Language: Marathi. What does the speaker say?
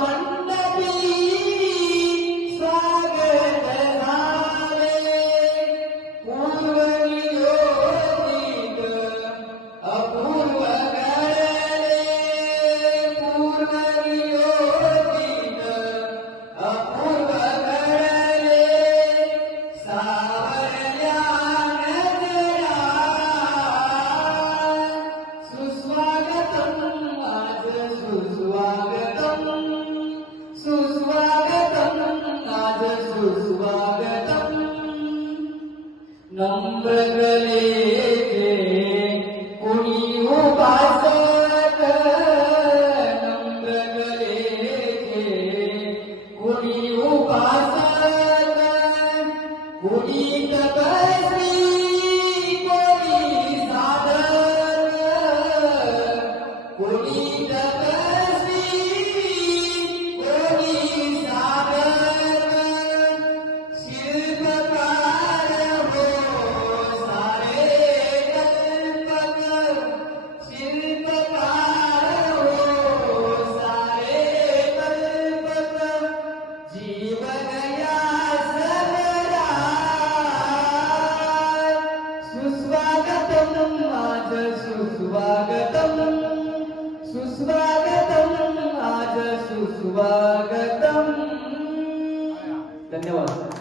मंडपी स्वागत झाले पूर्वनियोजित अपूर्व घडले पूर्वनियोजित अपूर्व घडले सावरल्या नजरा सुस्वागतम आज सुस्वागतम सुस्वागतम आज सुस्वागतम नम्र गलेचे कोणी उपासक नम्र गलेचे कोणी उपासक कोणी तपस्वी कोणी साधक कोणी तपस्वी कोणी साधक शिल्पकार हो सारे कल्पक शिल्पकार हो सारे कल्पक जीवन या सुस्वागतम आज सुस्वागतम सुस्वागतम आज सुस्वागतम. धन्यवाद.